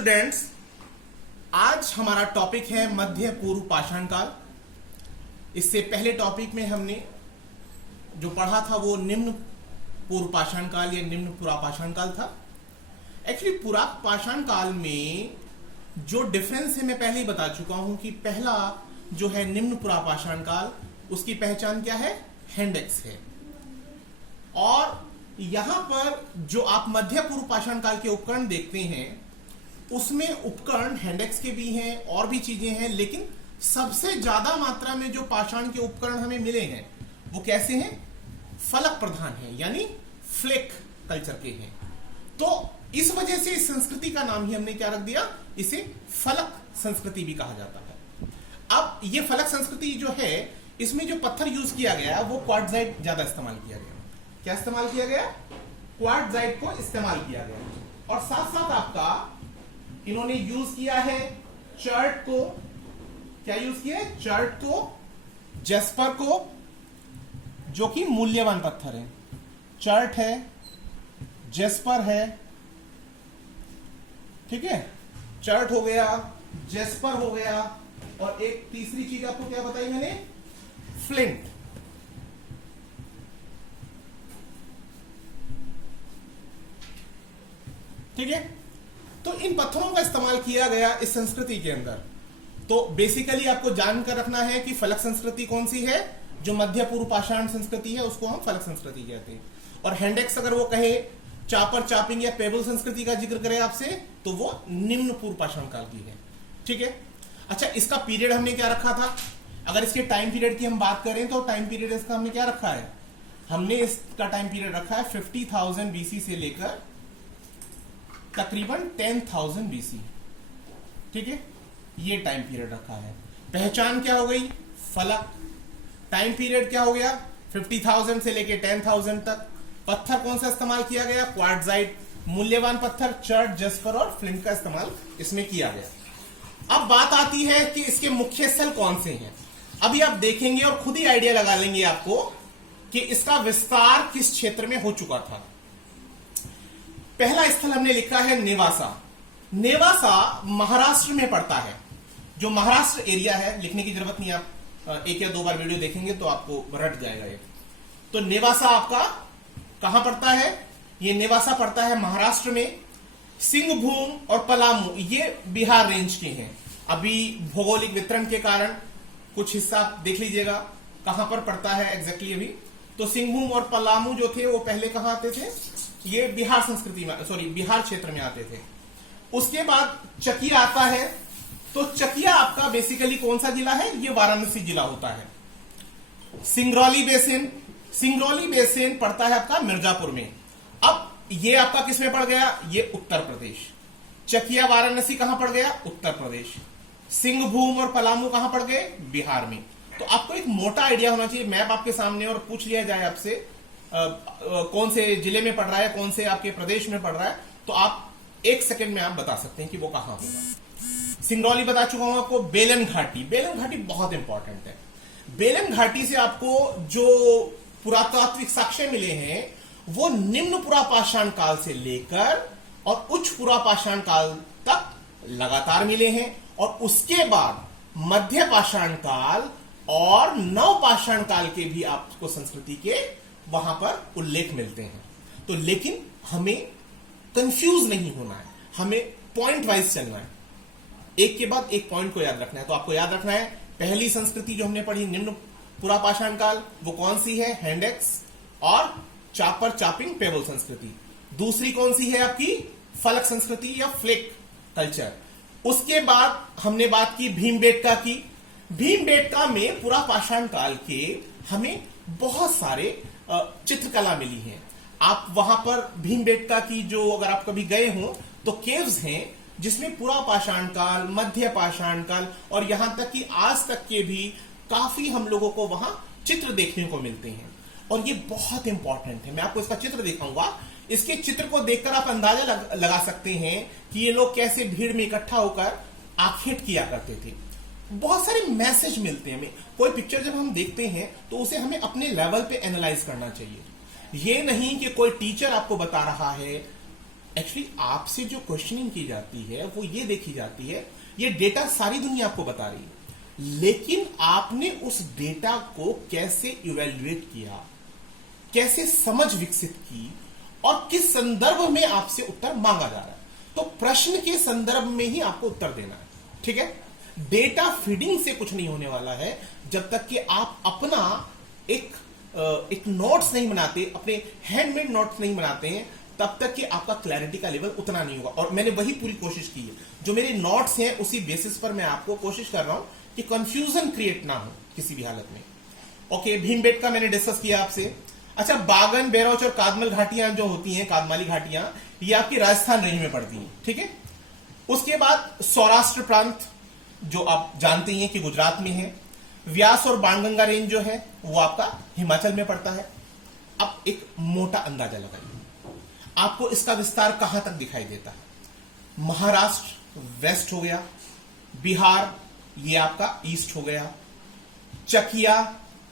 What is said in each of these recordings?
Students, आज हमारा topic है मध्य पूर्व पाषाण काल। इससे पहले टॉपिक में हमने जो पढ़ा था वो निम्न पूर्व पाषाण काल या निम्न पुरापाषाण काल था। एक्चुअली पुरापाषाण काल में जो डिफरेंस है मैं पहले ही बता चुका हूं कि पहला जो है निम्न पुरापाषाण काल, उसकी पहचान क्या है? हैंडेक्स है। और यहां पर जो आप मध्य पूर्व पाषाण काल के उपकरण देखते हैं उसमें उपकरण हैंडेक्स के भी हैं और भी चीजें हैं, लेकिन सबसे ज्यादा मात्रा में जो पाषाण के उपकरण हमें मिले हैं वो कैसे हैं? फलक प्रधान है, यानी फ्लेक कल्चर के हैं। तो इस वजह से इस संस्कृति का नाम ही हमने क्या रख दिया? इसे फलक संस्कृति भी कहा जाता है। अब ये फलक संस्कृति जो है, इसमें जो पत्थर यूज किया गया वो क्वार्ट्जाइट ज्यादा इस्तेमाल किया गया। क्या इस्तेमाल किया गया? क्वार्ट्जाइट को इस्तेमाल किया गया। और साथ साथ आपका इन्होंने यूज किया है चर्ट को। क्या यूज किया है? चर्ट को, जेस्पर को, जो कि मूल्यवान पत्थर है। चर्ट है, जेस्पर है, ठीक है, चर्ट हो गया, जेस्पर हो गया, और एक तीसरी चीज आपको क्या बताई मैंने? फ्लिंट। ठीक है, तो इन पत्थरों का इस्तेमाल किया गया इस संस्कृति के अंदर। तो बेसिकली आपको जानकर रखना है कि फलक संस्कृति कौन सी है। जो मध्य पूर्व पाषाण संस्कृति है उसको हम फलक संस्कृति कहते हैं। और हैंडेक्स अगर वो कहे, चापर चापिंग या पेबल संस्कृति का जिक्र करे आपसे, तो वो निम्न पूर्व पाषाण काल की है। ठीक है, अच्छा, इसका पीरियड हमने क्या रखा था? अगर इसके टाइम पीरियड की हम बात करें तो टाइम पीरियड इसका हमने क्या रखा है? हमने इसका टाइम पीरियड रखा है 50,000 बीसी से लेकर तकरीबन 10,000 बीसी। ठीक है, ये टाइम पीरियड रखा है। पहचान क्या हो गई? फलक। टाइम पीरियड क्या हो गया? 50,000 से लेकर 10,000 तक। पत्थर कौन सा इस्तेमाल किया गया? क्वार्ट्जाइट, मूल्यवान पत्थर, चर्ट, जेस्पर और फ्लिंट का इस्तेमाल इसमें किया गया। अब बात आती है कि इसके मुख्य स्थल कौन से हैं। अभी आप देखेंगे और खुद ही आइडिया लगा लेंगे आपको कि इसका विस्तार किस क्षेत्र में हो चुका था। पहला स्थल हमने लिखा है नेवासा। नेवासा महाराष्ट्र में पड़ता है। जो महाराष्ट्र एरिया है, लिखने की जरूरत नहीं, आप एक या दो बार वीडियो देखेंगे तो आपको रट जाएगा ये। तो नेवासा आपका कहां पड़ता है? ये नेवासा पड़ता है महाराष्ट्र में। सिंहभूम और पलामू ये बिहार रेंज के हैं। अभी भौगोलिक वितरण के कारण कुछ हिस्सा देख लीजिएगा कहां पर पड़ता है एग्जैक्टली अभी। तो सिंहभूम और पलामू जो थे वो पहले कहां आते थे? ये बिहार संस्कृति में, सॉरी, बिहार क्षेत्र में आते थे। उसके बाद चकिया आता है। तो चकिया आपका बेसिकली कौन सा जिला है? ये वाराणसी जिला होता है। सिंगरौली बेसिन, सिंगरौली बेसिन पड़ता है आपका मिर्जापुर में। अब ये आपका किस में पड़ गया? ये उत्तर प्रदेश। चकिया वाराणसी कहां पड़ गया? उत्तर प्रदेश। सिंहभूम और पलामू कहां पड़ गए? बिहार में। तो आपको एक मोटा आइडिया होना चाहिए। मैप आपके सामने और पूछ लिया जाए आपसे कौन से जिले में पड़ रहा है, कौन से आपके प्रदेश में पड़ रहा है, तो आप एक सेकंड में आप बता सकते हैं कि वो कहां होगा। सिंगरौली बता चुका हूं आपको। बेलन घाटी, बेलन घाटी बहुत इंपॉर्टेंट है। बेलन घाटी से आपको जो पुरातात्विक साक्ष्य मिले हैं वो निम्न पुरापाषाण काल से लेकर और उच्च पुरापाषाण काल तक लगातार मिले हैं। और उसके बाद मध्य पाषाण काल और नवपाषाण काल के भी आपको संस्कृति के वहां पर उल्लेख मिलते हैं। तो लेकिन हमें कंफ्यूज नहीं होना है, हमें पॉइंट वाइज चलना है। एक के बाद एक पॉइंट को याद रखना है। तो आपको याद रखना है पहली संस्कृति जो हमने पढ़ी निम्न पुरापाषाण काल, वो कौन सी है? हैंडेक्स और चापर चापिंग पेबल संस्कृति। दूसरी कौन सी है आपकी? फलक संस्कृति या फ्लेक कल्चर। उसके बाद हमने बात की भीमबेटका की। भीमबेटका में पुरापाषाण काल के हमें बहुत सारे चित्रकला मिली है। आप वहां पर भीमबेटका की जो, अगर आप कभी गए हो तो केव्स हैं जिसमें पुरापाषाण काल, मध्य पाषाण काल और यहां तक कि आज तक के भी काफी हम लोगों को वहां चित्र देखने को मिलते हैं। और ये बहुत इंपॉर्टेंट है। मैं आपको इसका चित्र दिखाऊंगा। इसके चित्र को देखकर आप अंदाजा लगा सकते हैं कि ये लोग कैसे भीड़ में इकट्ठा होकर आखेट किया करते थे। बहुत सारे मैसेज मिलते हैं हमें। कोई पिक्चर जब हम देखते हैं तो उसे हमें अपने लेवल पे एनालाइज करना चाहिए। ये नहीं कि कोई टीचर आपको बता रहा है एक्चुअली आपसे जो क्वेश्चनिंग की जाती है वो ये देखी जाती है, ये डेटा सारी दुनिया आपको बता रही है, लेकिन आपने उस डेटा को कैसे इवेल्युएट किया, कैसे समझ विकसित की और किस संदर्भ में आपसे उत्तर मांगा जा रहा है। तो प्रश्न के संदर्भ में ही आपको उत्तर देना है, ठीक है। डेटा फीडिंग से कुछ नहीं होने वाला है जब तक कि आप अपना एक नोट्स नहीं बनाते, अपने हैंडमेड नोट्स नहीं बनाते हैं, तब तक कि आपका क्लैरिटी का लेवल उतना नहीं होगा। और मैंने वही पूरी कोशिश की है, जो मेरे नोट्स हैं उसी बेसिस पर मैं आपको कोशिश कर रहा हूं कि कंफ्यूजन क्रिएट ना हो किसी भी हालत में। ओके, भीमबेटका मैंने डिस्कस किया आपसे। अच्छा, बागन, बैरोच और कादमल घाटियां जो होती हैं, कादमाली घाटियां, ये आपकी राजस्थान रेंज में पड़ती हैं, ठीक है। उसके बाद सौराष्ट्र प्रांत जो आप जानते ही हैं कि गुजरात में है। व्यास और बाणगंगा रेंज जो है वो आपका हिमाचल में पड़ता है। अब एक मोटा अंदाजा लगाइए, आपको इसका विस्तार कहां तक दिखाई देता है। महाराष्ट्र वेस्ट हो गया, बिहार ये आपका ईस्ट हो गया, चकिया,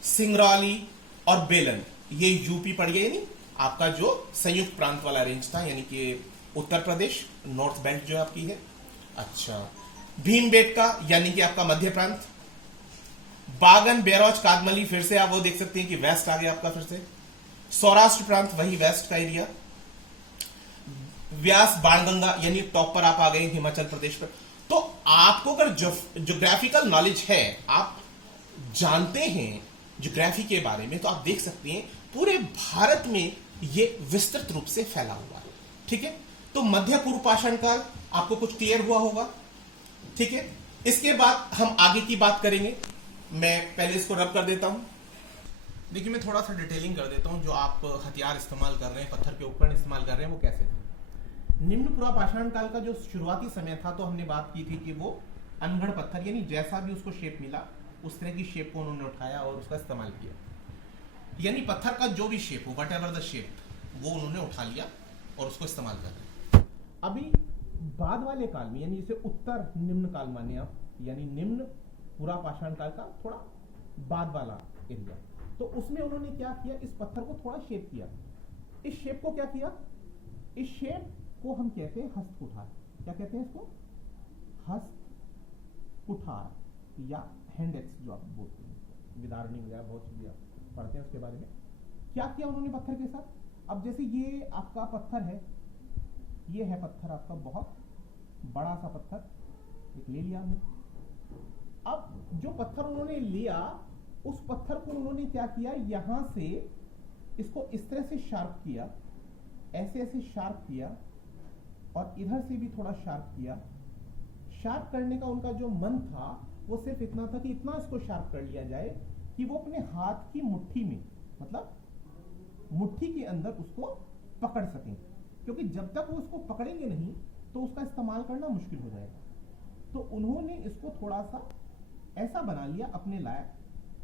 सिंगरौली और बेलन ये यूपी पड़ गया, यानी आपका जो संयुक्त प्रांत वाला रेंज था, यानी कि उत्तर प्रदेश नॉर्थ बेल्ट जो आपकी है। अच्छा, भीमबेटका यानी कि आपका मध्य प्रांत। बागन, बैरोच, कादमली फिर से आप वो देख सकते हैं कि वेस्ट आ गया आपका फिर से। सौराष्ट्र प्रांत वही वेस्ट का एरिया। व्यास, बाणगंगा यानी टॉप पर आप आ गए हिमाचल प्रदेश पर। तो आपको अगर ज्योग्राफिकल नॉलेज है, आप जानते हैं ज्योग्राफी के बारे में, तो आप देख सकते हैं पूरे भारत में ये विस्तृत रूप से फैला हुआ है, ठीक है। तो मध्य पूर्व पाषाण काल आपको कुछ क्लियर हुआ होगा, ठीक है। इसके बाद हम आगे की बात करेंगे। मैं पहले इसको रब कर देता हूं। देखिए, मैं थोड़ा सा डिटेलिंग कर देता हूं। जो आप हथियार इस्तेमाल कर रहे हैं, पत्थर के उपकरण इस्तेमाल कर रहे हैं, वो कैसे थे। निम्न पूर्व पाषाण काल का जो शुरुआती समय था, तो हमने बात की थी कि वो अनगढ़ पत्थर, यानी जैसा भी उसको शेप मिला उस तरह की शेप को उन्होंने उठाया और उसका इस्तेमाल किया। यानी पत्थर का जो भी शेप हो, वट एवर द शेप, वो उन्होंने उठा लिया और उसको इस्तेमाल कर लिया। अभी बाद वाले काल में, यानी जिसे उत्तर निम्न काल माने आप, यानी निम्न पूरा पाषाण काल का थोड़ा बाद वाला एरिया, तो उसमें उन्होंने क्या किया, इस पत्थर को थोड़ा शेप किया। इस शेप को क्या किया, इस शेप को हम कहते हैं हस्त कुठार। क्या कहते हैं इसको, हस्त कुठार या हैंड एक्स जो आप बोलते हैं, विदारणी वगैरह बहुत चीजें आप पढ़ते हैं उसके बारे में। क्या किया उन्होंने पत्थर के साथ, अब जैसे ये आपका पत्थर है, ये है पत्थर आपका बहुत बड़ा सा पत्थर, एक ले लिया हमने। अब जो पत्थर उन्होंने लिया, उस पत्थर को उन्होंने क्या किया, यहां से इसको इस तरह से शार्प किया, ऐसे ऐसे शार्प किया, और इधर से भी थोड़ा शार्प किया। शार्प करने का उनका जो मन था वो सिर्फ इतना था कि इतना इसको शार्प कर लिया जाए कि वो अपने हाथ की मुट्ठी में, मतलब मुट्ठी के अंदर उसको पकड़ सकें, क्योंकि जब तक वो उसको पकड़ेंगे नहीं तो उसका इस्तेमाल करना मुश्किल हो जाएगा। तो उन्होंने इसको थोड़ा सा ऐसा बना लिया अपने लायक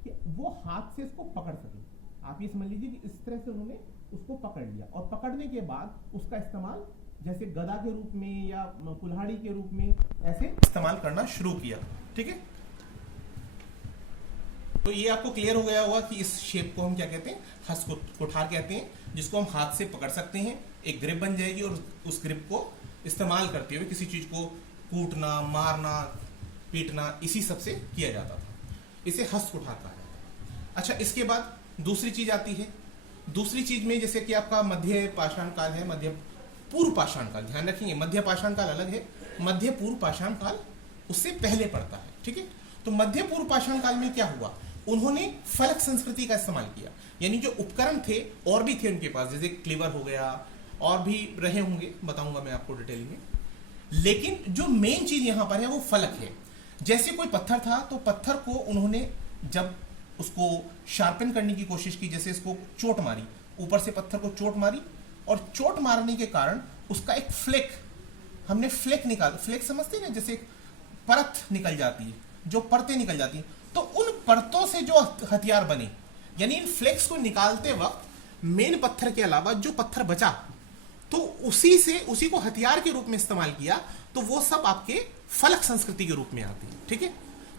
कि वो हाथ से इसको पकड़ सके। आप ये समझ लीजिए कि इस तरह से उन्होंने उसको पकड़ लिया, और पकड़ने के बाद उसका इस्तेमाल जैसे गदा के रूप में या कुल्हाड़ी के रूप में ऐसे इस्तेमाल करना शुरू किया, ठीक है। तो ये आपको क्लियर हो गया होगा कि इस शेप को हम क्या कहते हैं, हस्त कुठार कहते हैं, जिसको हम हाथ से पकड़ सकते हैं। एक ग्रिप बन जाएगी और उस ग्रिप को इस्तेमाल करते हुए किसी चीज को कूटना, मारना, पीटना, इसी सब से किया जाता था। इसे हस्त कुठार कहा जाता है। अच्छा, इसके बाद दूसरी चीज आती है। दूसरी चीज में जैसे कि आपका मध्य पाषाण काल है, मध्य पूर्व पाषाण काल, ध्यान रखेंगे मध्य पाषाण काल अलग है, मध्य पूर्व पाषाण काल उससे पहले पड़ता है, ठीक है। तो मध्य पूर्व पाषाण काल में क्या हुआ, उन्होंने फलक संस्कृति का इस्तेमाल किया, यानी जो उपकरण थे और भी थे उनके पास, जैसे क्लीवर हो गया, और भी रहे होंगे, बताऊंगा मैं आपको डिटेल में। लेकिन जो मेन चीज यहां पर है वो फलक है। जैसे कोई पत्थर था तो पत्थर को उन्होंने जब उसको शार्पन करने की कोशिश की, जैसे इसको चोट मारी, ऊपर से पत्थर को चोट मारी, और चोट मारने के कारण उसका एक फ्लेक, हमने फ्लेक निकाल, फ्लेक समझते हैं ना, जैसे एक परत निकल जाती है, जो परतें निकल जाती हैं, तो उन परतों से जो हथियार बने, यानी इन फ्लेक्स को निकालते वक्त मेन पत्थर के अलावा जो पत्थर बचा, तो उसी को हथियार के रूप में इस्तेमाल किया, तो वो सब आपके फलक संस्कृति के रूप में आते हैं, ठीक है।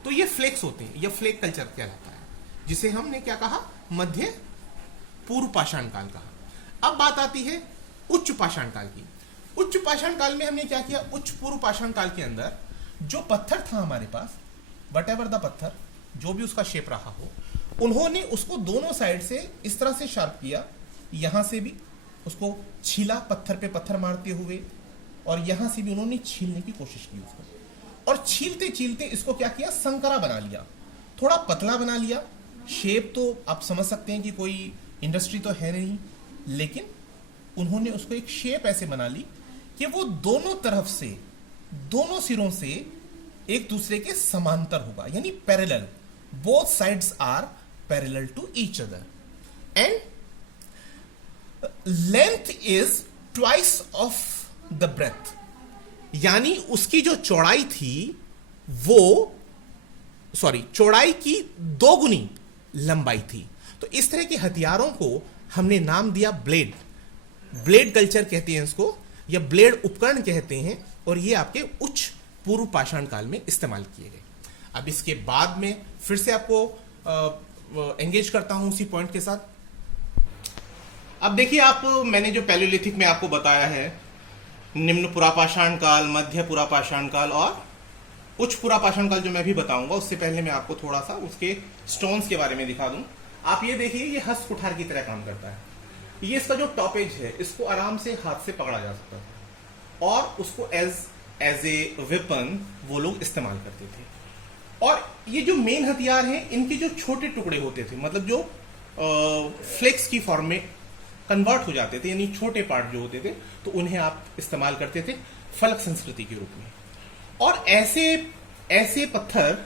तो ये फ्लेक्स होते हैं, ये फ्लेक कल्चर कहलाता है, जिसे हमने क्या कहा, मध्य पूर्व पाषाण काल कहा। अब बात आती है उच्च पाषाण काल की। उच्च पाषाण काल में हमने क्या किया, उच्च पूर्व पाषाण काल के अंदर जो पत्थर था हमारे पास, वट एवर द पत्थर, जो भी उसका शेप रहा हो, उन्होंने उसको दोनों साइड से इस तरह से शार्प किया, यहां से भी उसको छीला पत्थर पे पत्थर मारते हुए, और यहां से भी उन्होंने छीलने की कोशिश की उसको, और छीलते छीलते इसको क्या किया, संकरा बना लिया, थोड़ा पतला बना लिया। शेप तो आप समझ सकते हैं कि कोई इंडस्ट्री तो है नहीं, लेकिन उन्होंने उसको एक शेप ऐसे बना ली कि वो दोनों तरफ से, दोनों सिरों से एक दूसरे के समांतर होगा, यानी parallel, both sides are parallel to each other, and length is twice of the breadth, यानी उसकी जो चौड़ाई थी वो, चौड़ाई की दोगुनी लंबाई थी। तो इस तरह के हथियारों को हमने नाम दिया ब्लेड। ब्लेड कल्चर कहते हैं इसको, या ब्लेड उपकरण कहते हैं, और ये आपके उच्च पूर्व पाषाण काल में इस्तेमाल किए गए। अब इसके बाद में फिर से आपको एंगेज करता हूं उसी पॉइंट के साथ। अब देखिए, आप, मैंने जो पैलियोलिथिक में आपको बताया है, निम्न पुरापाषाण काल, मध्य पुरापाषाण काल और उच्च पुरापाषाण काल जो मैं भी बताऊंगा, उससे पहले मैं आपको थोड़ा सा उसके स्टोन्स के बारे में दिखा दूं। आप ये देखिए, ये हस्त कुठार की तरह काम करता है। ये इसका जो टॉपेज है, इसको आराम से हाथ से पकड़ा जा सकता था, और उसको एज ए वेपन वो लोग इस्तेमाल करते थे। और ये जो मेन हथियार हैं, इनके जो छोटे टुकड़े होते थे, मतलब जो फ्लेक्स की फॉर्म में कन्वर्ट हो जाते थे, यानी छोटे पार्ट जो होते थे, तो उन्हें आप इस्तेमाल करते थे फलक संस्कृति के रूप में। और ऐसे पत्थर,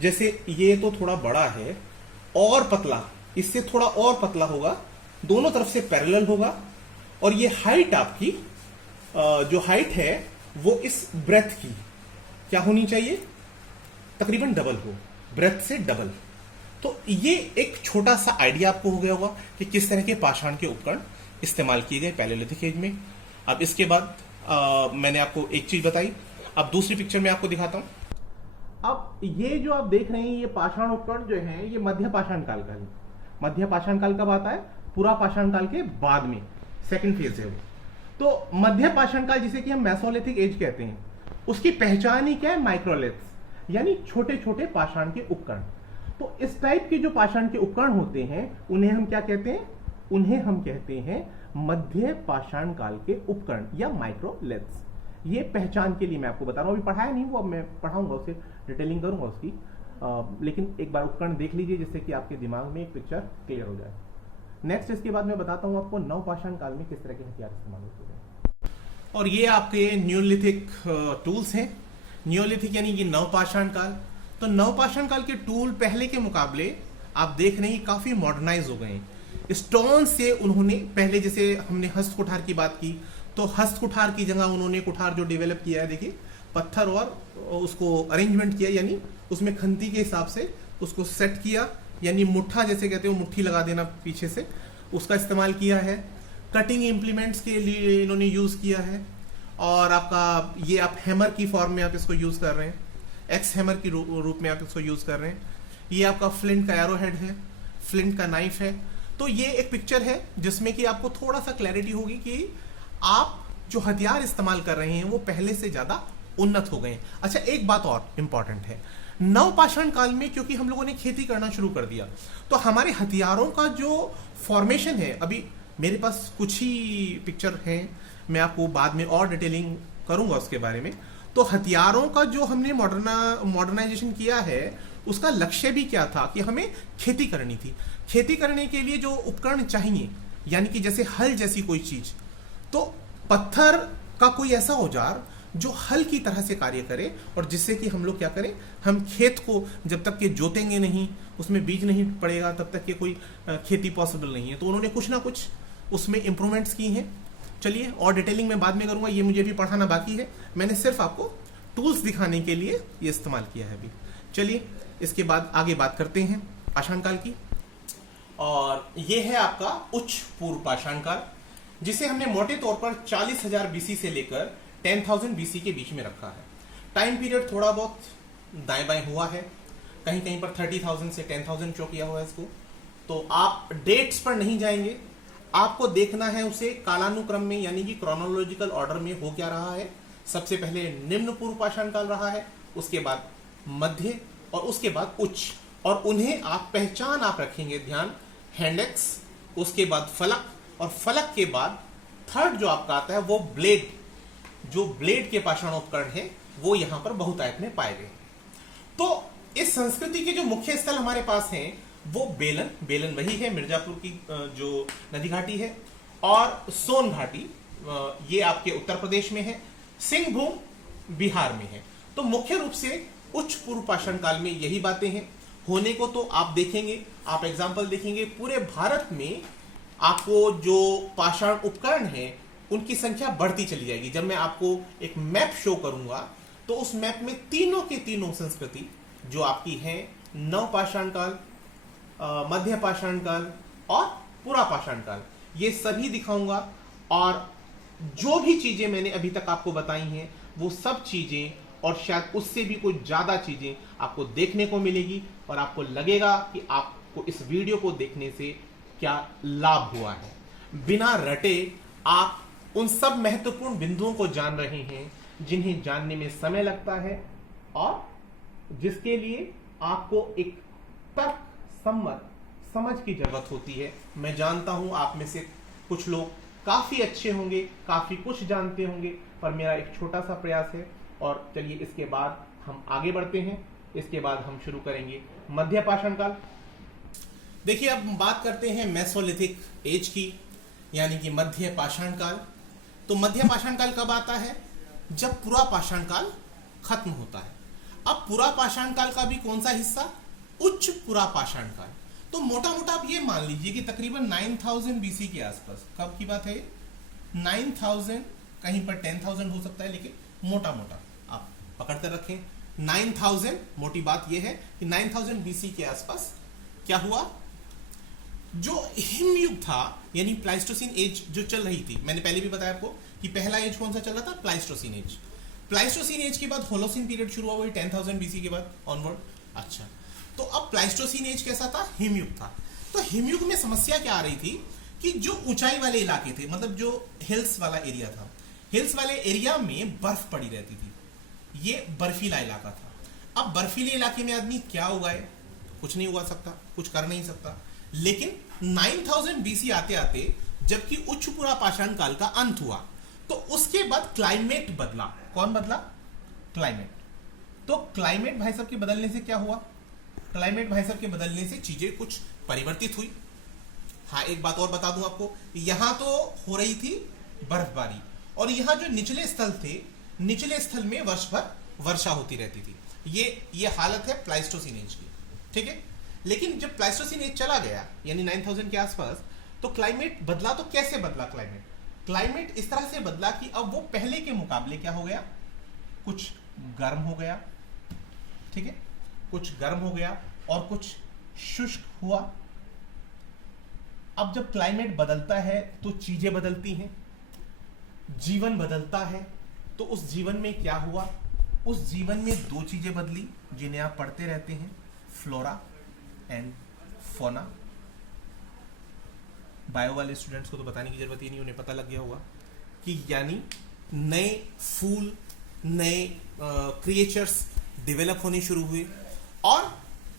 जैसे ये तो थोड़ा बड़ा है और पतला, इससे थोड़ा और पतला होगा, दोनों तरफ से पैरेलल होगा, और ये हाइट आपकी जो हाइट है वो इस ब्रेथ की क्या होनी चाहिए, तकरीबन डबल हो, ब्रेथ से डबल। तो ये एक छोटा सा आइडिया आपको हो गया होगा कि किस तरह के पाषाण के उपकरण इस्तेमाल किए गए पैलियोलिथिक एज में। अब इसके बाद मैंने आपको एक चीज बताई, अब दूसरी पिक्चर में आपको दिखाता हूं। अब ये जो आप देख रहे हैं, ये पाषाण उपकरण जो है, ये मध्य पाषाण काल का है। मध्य पाषाण काल कब आता है, पूरा पाषाण काल के बाद में, सेकंड फेज है वो। तो मध्य पाषाण काल, जिसे कि हम मेसोलिथिक एज कहते हैं, उसकी पहचान ही क्या है, माइक्रोलिथ्स, यानी छोटे छोटे पाषाण के उपकरण। तो इस टाइप के जो पाषाण के उपकरण होते हैं, उन्हें हम क्या कहते हैं, उन्हें हम कहते हैं मध्य पाषाण काल के उपकरण या माइक्रोलिथ्स। ये पहचान के लिए मैं आपको बता रहा हूं, अभी पढ़ाया नहीं, वो अब मैं पढ़ाऊंगा, उसे डिटेलिंग करूंगा उसकी, लेकिन एक बार उपकरण देख लीजिए जिससे कि आपके दिमाग में एक पिक्चर क्लियर हो जाए। नेक्स्ट इसके बाद मैं बताता हूं आपको नवपाषाण काल में किस तरह के हथियार इस्तेमाल होते हैं। और ये आपके न्यूलिथिक टूल्स हैं। न्यूलिथिक यानी कि नवपाषाण काल। तो नवपाषाण काल के टूल पहले के मुकाबले आप देख रहे हैं काफी मॉडर्नाइज हो गए हैं। स्टोन से उन्होंने, पहले जैसे हमने हस्त कुठार की बात की, तो हस्त कुठार की जगह उन्होंने कुठार जो डेवलप किया है, देखिए पत्थर और उसको अरेंजमेंट किया, यानी उसमें खंती के हिसाब से उसको सेट किया, यानी मुट्ठा जैसे कहते हो, मुट्ठी लगा देना पीछे से, उसका इस्तेमाल किया है। कटिंग इंप्लीमेंट्स के लिए इन्होंने यूज किया है। और आपका ये आप हैमर की फॉर्म में आप इसको यूज कर रहे हैं, एक्स हैमर की रूप में आप इसको यूज कर रहे हैं। ये आपका फ्लिंट का एरो हेड है, फ्लिंट का नाइफ है। तो ये एक पिक्चर है जिसमें कि आपको थोड़ा सा क्लैरिटी होगी कि आप जो हथियार इस्तेमाल कर रहे हैं वो पहले से ज्यादा उन्नत हो गए हैं। अच्छा, एक बात और इंपॉर्टेंट है, नवपाषाण काल में क्योंकि हम लोगों ने खेती करना शुरू कर दिया, तो हमारे हथियारों का जो फॉर्मेशन है, अभी मेरे पास कुछ ही पिक्चर है, मैं आपको बाद में और डिटेलिंग करूंगा उसके बारे में। तो हथियारों का जो हमने मॉडर्नाइजेशन किया है, उसका लक्ष्य भी क्या था कि हमें खेती करनी थी। खेती करने के लिए जो उपकरण चाहिए, यानी कि जैसे हल जैसी कोई चीज, तो पत्थर का कोई ऐसा औजार जो हल की तरह से कार्य करे, और जिससे कि हम लोग क्या करें, हम खेत को जब तक के जोतेंगे नहीं, उसमें बीज नहीं पड़ेगा, तब तक के कोई खेती पॉसिबल नहीं है। तो उन्होंने कुछ ना कुछ उसमें इंप्रूवमेंट्स की हैं। चलिए, और डिटेलिंग में बाद में करूंगा, ये मुझे भी पढ़ाना बाकी है, मैंने सिर्फ आपको टूल्स दिखाने के लिए ये इस्तेमाल किया है अभी। चलिए, इसके बाद आगे बात करते हैं पाषाण काल की। और ये है आपका उच्च पूर्व पाषाण काल, जिसे हमने मोटे तौर पर 40,000 बीसी से लेकर 10,000 बीसी के बीच में रखा है। टाइम पीरियड थोड़ा बहुत दाएं बाएं हुआ है, कहीं कहीं पर 30,000 से 10,000 शो किया हुआ है इसको। तो आप डेट्स पर नहीं जाएंगे, आपको देखना है उसे कालानुक्रम में, यानी कि क्रोनोलॉजिकल ऑर्डर में हो क्या रहा है। सबसे पहले निम्न पूर्व पाषाण काल रहा है, उसके बाद मध्य और उसके बाद उच्च, और उन्हें आप पहचान आप रखेंगे ध्यान, हैंडेक्स, उसके बाद फलक, और फलक के बाद थर्ड जो आपका आता है वो ब्लेड। जो ब्लेड के पाषाण उपकरण है वो यहां पर बहुतायत में पाए गए। तो इस संस्कृति के जो मुख्य स्थल हमारे पास हैं वो बेलन, बेलन वही है मिर्जापुर की जो नदी घाटी है, और सोन घाटी ये आपके उत्तर प्रदेश में है, सिंहभूम बिहार में है। तो मुख्य रूप से उच्च पूर्व पाषाण काल में यही बातें हैं होने को। तो आप देखेंगे, आप एग्जाम्पल देखेंगे, पूरे भारत में आपको जो पाषाण उपकरण है उनकी संख्या बढ़ती चली जाएगी। जब मैं आपको एक मैप शो करूंगा तो उस मैप में तीनों के तीनों संस्कृति जो आपकी है, नव पाषाण काल, मध्य पाषाण काल और पुरा पाषाण काल, ये सभी दिखाऊंगा। और जो भी चीजें मैंने अभी तक आपको बताई हैं वो सब चीजें और शायद उससे भी कुछ ज्यादा चीजें आपको देखने को मिलेगी, और आपको लगेगा कि आपको इस वीडियो को देखने से क्या लाभ हुआ है। बिना रटे आप उन सब महत्वपूर्ण बिंदुओं को जान रहे हैं जिन्हें जानने में समय लगता है, और जिसके लिए आपको एक तर्क सम्मत समझ की जरूरत होती है। मैं जानता हूं आप में से कुछ लोग काफी अच्छे होंगे, काफी कुछ जानते होंगे, पर मेरा एक छोटा सा प्रयास है। और चलिए इसके बाद हम आगे बढ़ते हैं। इसके बाद हम शुरू करेंगे मध्य पाषाण काल। देखिए, अब हम बात करते हैं मेसोलिथिक एज की, यानी कि मध्य पाषाण काल। तो मध्य पाषाण काल कब आता है? जब पुरा पाषाण काल खत्म होता है। अब पुरा पाषाण काल का भी कौन सा हिस्सा? उच्च पुरा पाषाण काल। तो मोटा मोटा आप ये मान लीजिए कि तकरीबन 9000 बीसी के आसपास। कब की बात है? 9000, कहीं पर 10,000 हो सकता है, लेकिन मोटा मोटा आप पकड़ कर रखें 9000। मोटी बात यह है कि 9000 बीसी के आसपास क्या हुआ? जो हिमयुग था, यानी प्लाइस्टोसिन एज जो चल रही थी, मैंने पहले भी बताया आपको कि पहला एज कौन सा चल रहा था? प्लाइस्टोसिन एज। प्लाइस्टोसिन एज के बाद होलोसिन पीरियड शुरू हुआ, वही 10,000 बीसी के बाद ऑनवर्ड। अच्छा, तो अब प्लाइस्टोसिन एज कैसा था? हिमयुग था। तो हिमयुग में समस्या क्या आ रही थी कि जो ऊंचाई वाले इलाके थे, मतलब जो हिल्स वाला एरिया था, हिल्स वाले एरिया में बर्फ पड़ी रहती थी। ये बर्फीला इलाका था। अब बर्फीले इलाके में आदमी क्या उगाए? कुछ नहीं उगा सकता, कुछ कर नहीं सकता। लेकिन 9000 बीसी आते आते जबकि उच्च पुरा पाषाण काल का अंत हुआ, तो उसके बाद क्लाइमेट बदला। कौन बदला? क्लाइमेट। तो क्लाइमेट भाई साहब के बदलने से क्या हुआ? क्लाइमेट भाई साहब के बदलने से चीजें कुछ परिवर्तित हुई। हाँ, एक बात और बता दूं आपको, यहां तो हो रही थी बर्फबारी, और यहां जो निचले स्थल थे, निचले स्थल में वर्ष भर वर्षा होती रहती थी। ये हालत है प्लाइस्टोसिन एज की, ठीक है। लेकिन जब प्लाइस्टोसिन एज चला गया, यानी 9000 के आसपास, तो क्लाइमेट बदला। तो कैसे बदला क्लाइमेट? क्लाइमेट इस तरह से बदला कि अब वो पहले के मुकाबले क्या हो गया? कुछ गर्म हो गया, ठीक है, कुछ गर्म हो गया और कुछ शुष्क हुआ। अब जब क्लाइमेट बदलता है तो चीजें बदलती हैं, जीवन बदलता है। तो उस जीवन में क्या हुआ? उस जीवन में दो चीजें बदली जिन्हें आप पढ़ते रहते हैं, फ्लोरा एंड फोना। बायो वाले स्टूडेंट्स को तो बताने की जरूरत ही नहीं, उन्हें पता लग गया होगा कि यानी नए फूल, नए क्रिएचर्स डेवलप होने शुरू हुए। और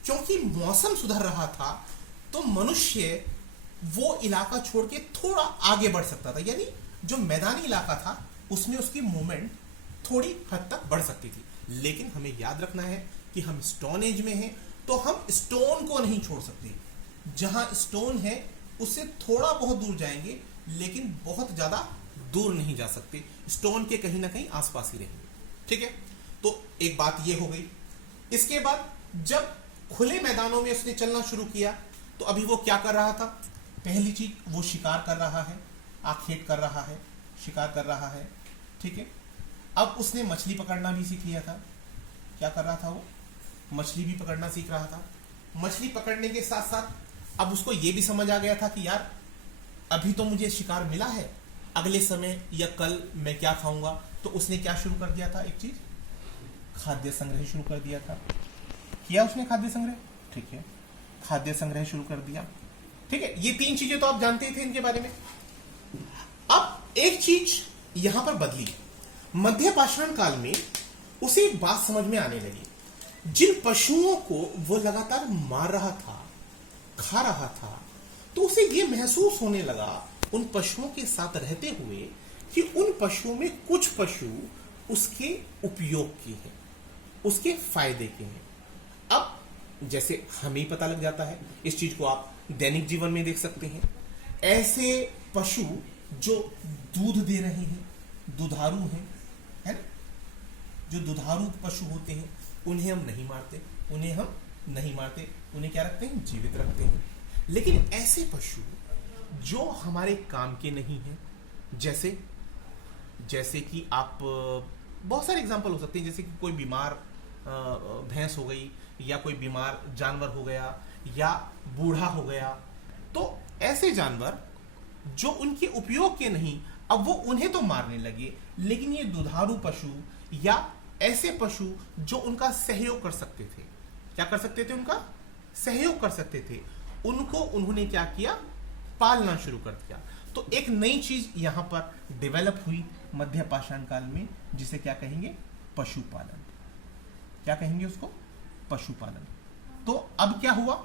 क्योंकि मौसम सुधर रहा था तो मनुष्य वो इलाका छोड़ के थोड़ा आगे बढ़ सकता था, यानी जो मैदानी इलाका था उसमें उसकी मूवमेंट थोड़ी हद तक बढ़ सकती थी। लेकिन हमें याद रखना है कि हम स्टोन एज में हैं, तो हम स्टोन को नहीं छोड़ सकते। जहां स्टोन है उससे थोड़ा बहुत दूर जाएंगे, लेकिन बहुत ज्यादा दूर नहीं जा सकते। स्टोन के कहीं ना कहीं आसपास ही रहेंगे, ठीक है। तो एक बात ये हो गई। इसके बाद जब खुले मैदानों में उसने चलना शुरू किया, तो अभी वो क्या कर रहा था? पहली चीज, वो शिकार कर रहा है, आखेट कर रहा है, शिकार कर रहा है, ठीक है। अब उसने मछली पकड़ना भी सीख लिया था। क्या कर रहा था वो? मछली भी पकड़ना सीख रहा था। मछली पकड़ने के साथ साथ अब उसको ये भी समझ आ गया था कि यार अभी तो मुझे शिकार मिला है, अगले समय या कल मैं क्या खाऊंगा। तो उसने क्या शुरू कर दिया था? एक चीज, खाद्य संग्रह शुरू कर दिया था। किया उसने खाद्य संग्रह, ठीक है, खाद्य संग्रह शुरू कर दिया। ठीक है, ये 3 चीजें तो आप जानते थे इनके बारे में। अब एक चीज यहां पर बदली। मध्य पाषाण काल में उसे एक बात समझ में आने लगी, जिन पशुओं को वो लगातार मार रहा था, खा रहा था, तो उसे ये महसूस होने लगा उन पशुओं के साथ रहते हुए कि उन पशुओं में कुछ पशु उसके उपयोग के हैं, उसके फायदे के हैं। अब जैसे हमें ही पता लग जाता है, इस चीज को आप दैनिक जीवन में देख सकते हैं। ऐसे पशु जो दूध दे रहे हैं, दुधारू हैं, है ना, जो दुधारू पशु होते हैं, उन्हें हम नहीं मारते, उन्हें क्या रखते हैं, जीवित रखते हैं। लेकिन ऐसे पशु जो हमारे काम के नहीं हैं, जैसे कि आप बहुत सारे एग्जांपल हो सकते हैं, जैसे कि कोई बीमार भैंस हो गई, या कोई बीमार जानवर हो गया, या बूढ़ा हो गया, तो ऐसे जानवर जो उनके उपयोग के नहीं, अब वो उन्हें तो मारने लगे, लेकिन ये दुधारू पशु या ऐसे पशु जो उनका सहयोग कर सकते थे, क्या कर सकते थे, उनका सहयोग कर सकते थे, उनको उन्होंने क्या किया, पालना शुरू कर दिया। तो एक नई चीज यहां पर डेवलप हुई मध्य पाषाण काल में, जिसे क्या कहेंगे, पशुपालन। क्या कहेंगे उसको, पशुपालन। तो अब क्या हुआ,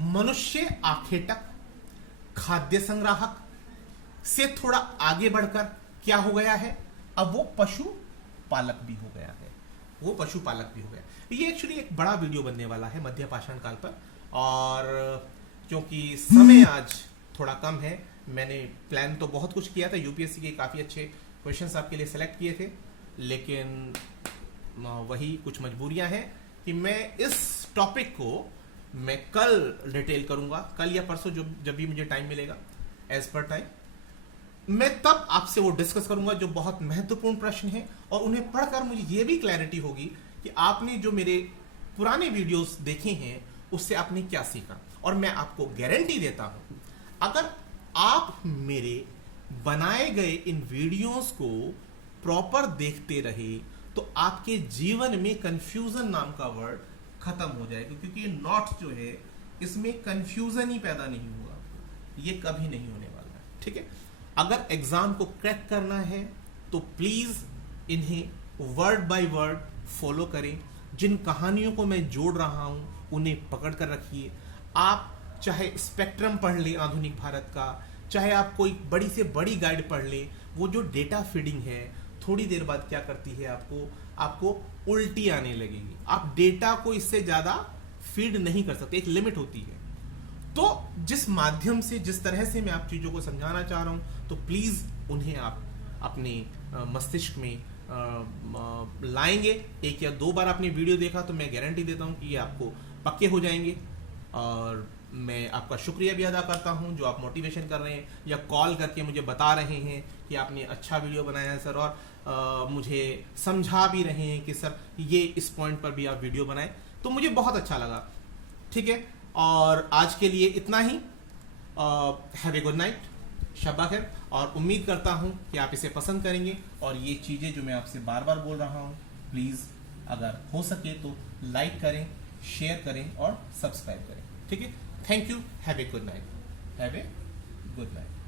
मनुष्य आखेटक, खाद्य संग्राहक से थोड़ा आगे बढ़कर क्या हो गया है, अब वो पशुपालक भी हो गया है, वो पशुपालक भी हो गया। ये एक्चुअली एक बड़ा वीडियो बनने वाला है मध्य पाषाण काल पर, और क्योंकि समय आज थोड़ा कम है, मैंने प्लान तो बहुत कुछ किया था, यूपीएससी के काफी अच्छे क्वेश्चंस आपके लिए सेलेक्ट किए थे, लेकिन वही कुछ मजबूरियां हैं कि मैं इस टॉपिक को मैं कल डिटेल करूंगा, कल या परसों जब भी मुझे टाइम मिलेगा, एज पर टाइम मैं तब आपसे वो डिस्कस करूंगा जो बहुत महत्वपूर्ण प्रश्न है, और उन्हें पढ़कर मुझे ये भी क्लैरिटी होगी कि आपने जो मेरे पुराने वीडियोस देखे हैं उससे आपने क्या सीखा। और मैं आपको गारंटी देता हूं, अगर आप मेरे बनाए गए इन वीडियोस को प्रॉपर देखते रहे तो आपके जीवन में कंफ्यूजन नाम का वर्ड खत्म हो जाएगा, क्योंकि ये नॉट्स जो है इसमें कंफ्यूजन ही पैदा नहीं हुआ, ये कभी नहीं होने वाला है। ठीक है, अगर एग्जाम को क्रैक करना है तो प्लीज इन्हें वर्ड बाय वर्ड फॉलो करें। जिन कहानियों को मैं जोड़ रहा हूं उन्हें पकड़ कर रखिए। आप चाहे स्पेक्ट्रम पढ़ ले आधुनिक भारत का, चाहे आप कोई बड़ी से बड़ी गाइड पढ़ ले, वो जो डेटा फीडिंग है थोड़ी देर बाद क्या करती है, आपको उल्टी आने लगेगी। आप डेटा को इससे ज्यादा फीड नहीं कर सकते, एक लिमिट होती है। तो जिस माध्यम से, जिस तरह से मैं आप चीजों को समझाना चाह रहा हूं, तो प्लीज उन्हें आप अपने मस्तिष्क में लाएंगे। 1 या 2 बार आपने वीडियो देखा तो मैं गारंटी देता हूं कि ये आपको पक्के हो जाएंगे। और मैं आपका शुक्रिया भी अदा करता हूं जो आप मोटिवेशन कर रहे हैं या कॉल करके मुझे बता रहे हैं कि आपने अच्छा वीडियो बनाया है सर, और मुझे समझा भी रहे हैं कि सर ये इस पॉइंट पर भी आप वीडियो बनाएं, तो मुझे बहुत अच्छा लगा। ठीक है, और आज के लिए इतना ही। हैव ए गुड नाइट, शब्बा खैर। और उम्मीद करता हूं कि आप इसे पसंद करेंगे, और ये चीजें जो मैं आपसे बार बार बोल रहा हूं, प्लीज अगर हो सके तो लाइक करें, शेयर करें और सब्सक्राइब करें। ठीक है, thank you, have a good night, have a good night.